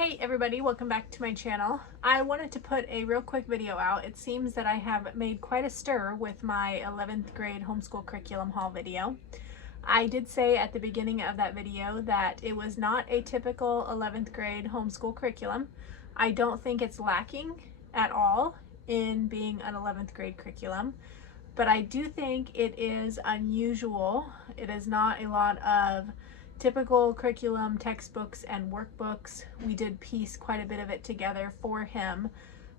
Hey everybody, welcome back to my channel. I wanted to put a real quick video out. It seems that I have made quite a stir with my 11th grade homeschool curriculum haul video. I did say at the beginning of that video that it was not a typical 11th grade homeschool curriculum. I don't think it's lacking at all in being an 11th grade curriculum, but I do think it is unusual. It is not a lot of typical curriculum textbooks and workbooks. We did piece quite a bit of it together for him,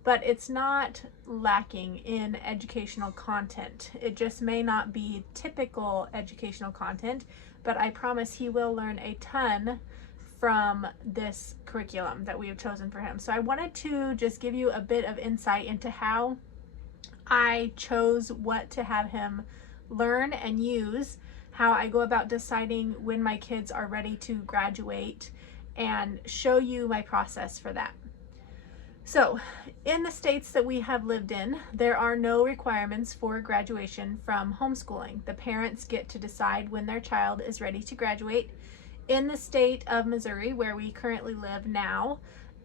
but it's not lacking in educational content. It just may not be typical educational content, but I promise he will learn a ton from this curriculum that we have chosen for him. So I wanted to just give you a bit of insight into how I chose what to have him learn and use, how I go about deciding when my kids are ready to graduate, and show you my process for that. So in the states that we have lived in, there are no requirements for graduation from homeschooling. The parents get to decide when their child is ready to graduate. In the state of Missouri, where we currently live now,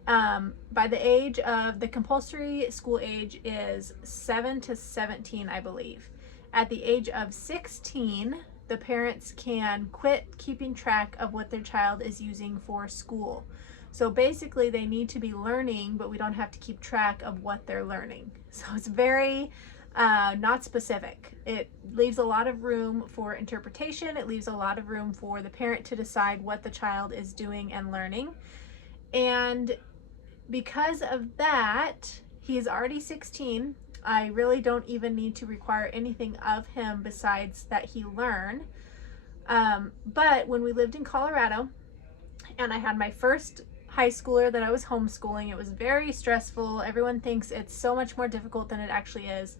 by the age of, the compulsory school age is 7 to 17, I believe. At the age of 16, the parents can quit keeping track of what their child is using for school. So basically they need to be learning, but we don't have to keep track of what they're learning. So it's very not specific. It leaves a lot of room for interpretation. It leaves a lot of room for the parent to decide what the child is doing and learning. And because of that, he is already 16. I really don't even need to require anything of him besides that he learn. But when we lived in Colorado and I had my first high schooler that I was homeschooling, it was very stressful. Everyone thinks it's so much more difficult than it actually is.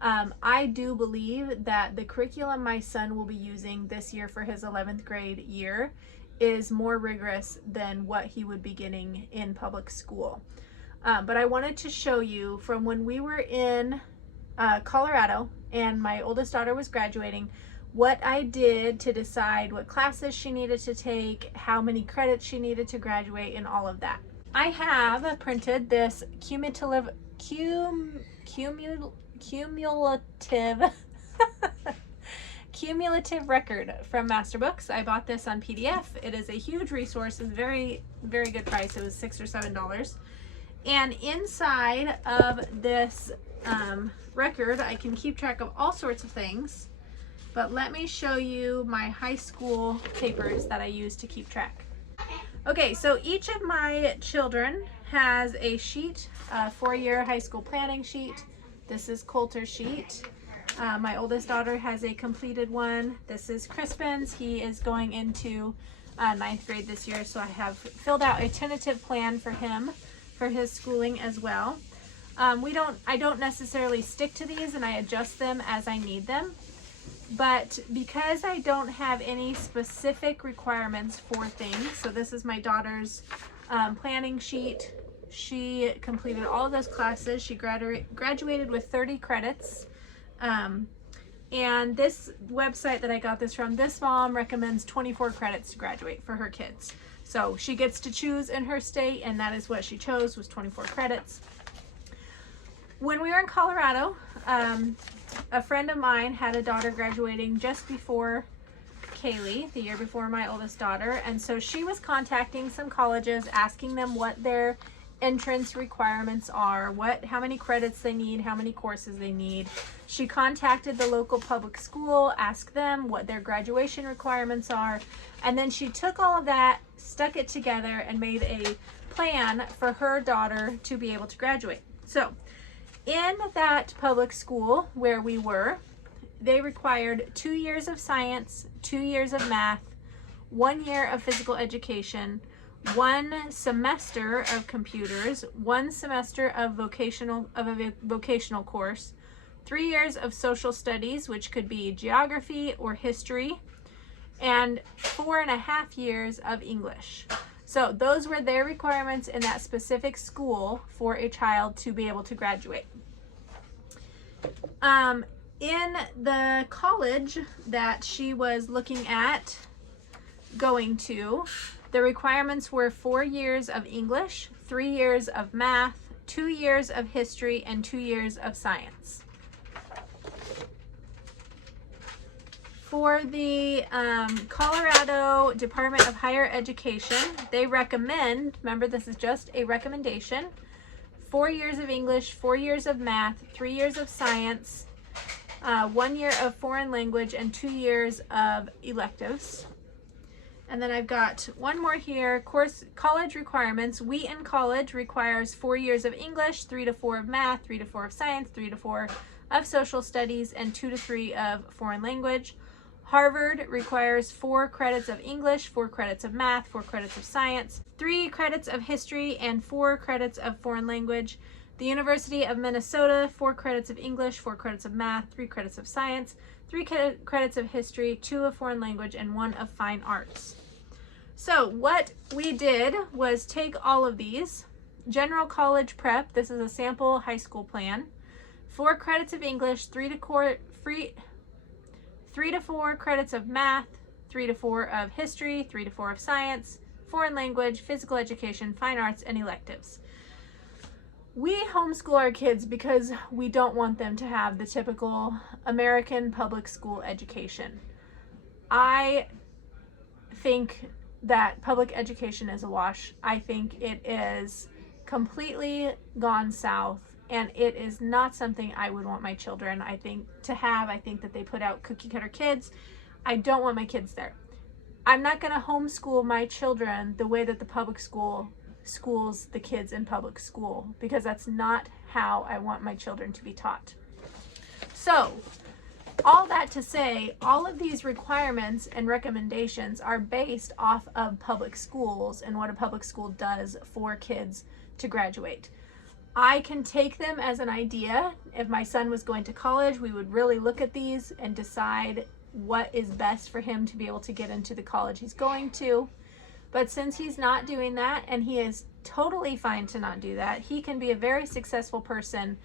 I do believe that the curriculum my son will be using this year for his 11th grade year is more rigorous than what he would be getting in public school. But I wanted to show you from when we were in Colorado and my oldest daughter was graduating, what I did to decide what classes she needed to take, how many credits she needed to graduate, and all of that. I have printed this cumulative cumulative record from Masterbooks. I bought this on PDF. It is a huge resource. It's very, very good price. It was $6 or $7. And inside of this record, I can keep track of all sorts of things, but let me show you my high school papers that I use to keep track. Okay, so each of my children has a sheet, a 4-year high school planning sheet. This is Coulter's sheet. My oldest daughter has a completed one. This is Crispin's. He is going into 9th grade this year, so I have filled out a tentative plan for him for his schooling as well. I don't necessarily stick to these, and I adjust them as I need them. But because I don't have any specific requirements for things, so this is my daughter's planning sheet. She completed all of those classes. She graduated with 30 credits. And this website that I got this from, this mom recommends 24 credits to graduate for her kids. So she gets to choose in her state, and that is what she chose, was 24 credits. When we were in Colorado, a friend of mine had a daughter graduating just before Kaylee, the year before my oldest daughter, and so she was contacting some colleges, asking them what their entrance requirements are, how many credits they need, how many courses they need. She contacted the local public school, asked them what their graduation requirements are, and then she took all of that, stuck it together, and made a plan for her daughter to be able to graduate. So in that public school where we were, they required 2 years of science, 2 years of math, 1 year of physical education, 1 semester of computers, 1 semester of a vocational course, 3 years of social studies, which could be geography or history, and 4.5 years of English. So those were their requirements in that specific school for a child to be able to graduate. In the college that she was looking at going to, The requirements were 4 years of English, 3 years of math, 2 years of history, and 2 years of science. For the Colorado Department of Higher Education, they recommend, remember this is just a recommendation, 4 years of English, 4 years of math, 3 years of science, 1 year of foreign language, and 2 years of electives. And then I've got one more here, college requirements. Wheaton College requires 4 years of English, 3 to 4 of math, 3 to 4 of science, 3 to 4 of social studies, and 2 to 3 of foreign language. Harvard requires 4 credits of English, 4 credits of math, 4 credits of science, 3 credits of history, and 4 credits of foreign language. The University of Minnesota, 4 credits of English, 4 credits of math, 3 credits of science, 3 credits of history, 2 of foreign language, and 1 of fine arts. So what we did was take all of these. General college prep, this is a sample high school plan. 4 credits of English, 3 to 4 credits of math, 3 to 4 of history, 3 to 4 of science, foreign language, physical education, fine arts, and electives. We homeschool our kids because we don't want them to have the typical American public school education. I think that public education is a wash. I think it is completely gone south, and it is not something I would want my children, I think that they put out cookie cutter kids. I don't want my kids there. I'm not going to homeschool my children the way that the public school schools the kids in public school, because that's not how I want my children to be taught. So all that to say, all of these requirements and recommendations are based off of public schools and what a public school does for kids to graduate. I can take them as an idea. If my son was going to college, we would really look at these and decide what is best for him to be able to get into the college he's going to. But since he's not doing that, and he is totally fine to not do that, he can be a very successful person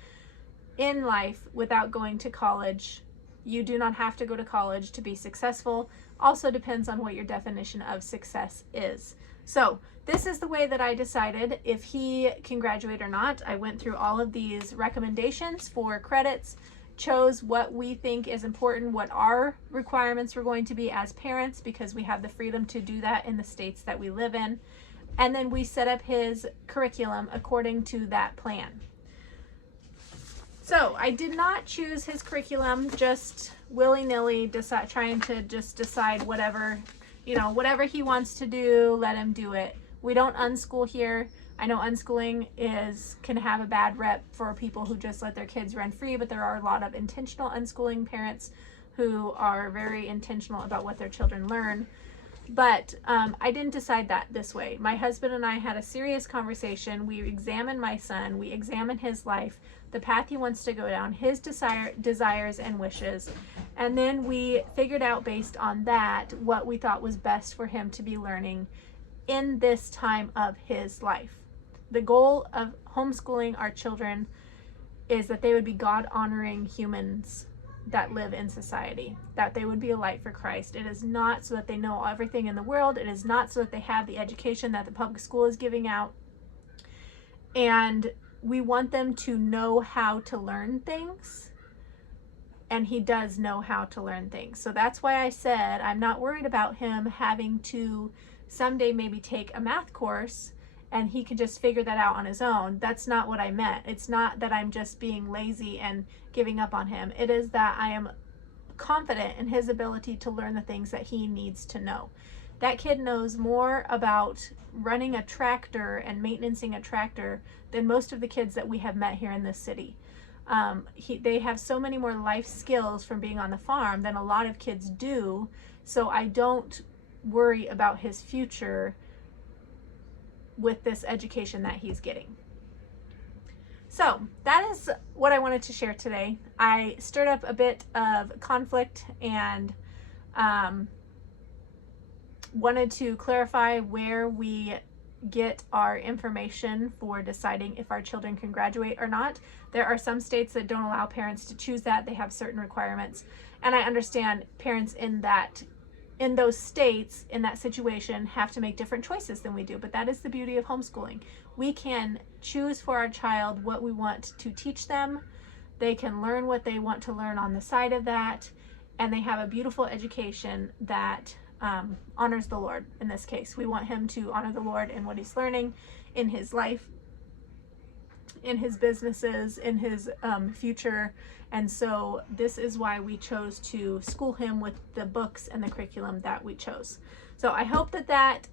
in life without going to college. You do not have to go to college to be successful. Also depends on what your definition of success is. So this is the way that I decided if he can graduate or not. I went through all of these recommendations for credits, chose what we think is important, what our requirements were going to be as parents, because we have the freedom to do that in the states that we live in. And then we set up his curriculum according to that plan. So I did not choose his curriculum just willy-nilly, trying to just decide whatever, whatever he wants to do, let him do it. We don't unschool here. I know unschooling can have a bad rep for people who just let their kids run free, but there are a lot of intentional unschooling parents who are very intentional about what their children learn. But I didn't decide that this way. My husband and I had a serious conversation. We examined my son. We examined his life, the path he wants to go down, his desires and wishes. And then we figured out based on that what we thought was best for him to be learning in this time of his life. The goal of homeschooling our children is that they would be God-honoring humans that live in society, that they would be a light for Christ. It is not so that they know everything in the world. It is not so that they have the education that the public school is giving out. And we want them to know how to learn things. And he does know how to learn things. So that's why I said I'm not worried about him having to someday maybe take a math course and he can just figure that out on his own. That's not what I meant. It's not that I'm just being lazy and giving up on him. It is that I am confident in his ability to learn the things that he needs to know. That kid knows more about running a tractor and maintaining a tractor than most of the kids that we have met here in this city. They have so many more life skills from being on the farm than a lot of kids do. So I don't worry about his future with this education that he's getting. So that is what I wanted to share today. I stirred up a bit of conflict and wanted to clarify where we get our information for deciding if our children can graduate or not. There are some states that don't allow parents to choose that. They have certain requirements. And I understand parents in that in those states, in that situation, have to make different choices than we do. But that is the beauty of homeschooling. We can choose for our child what we want to teach them. They can learn what they want to learn on the side of that, and they have a beautiful education that honors the Lord. In this case, we want him to honor the Lord in what he's learning in his life, in his businesses, in his future. And so this is why we chose to school him with the books and the curriculum that we chose. So I hope that that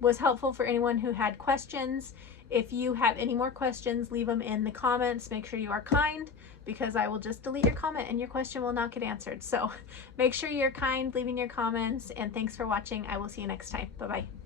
was helpful for anyone who had questions. If you have any more questions, leave them in the comments. Make sure you are kind, because I will just delete your comment and your question will not get answered. So make sure you're kind, leaving your comments, and thanks for watching. I will see you next time. Bye-bye.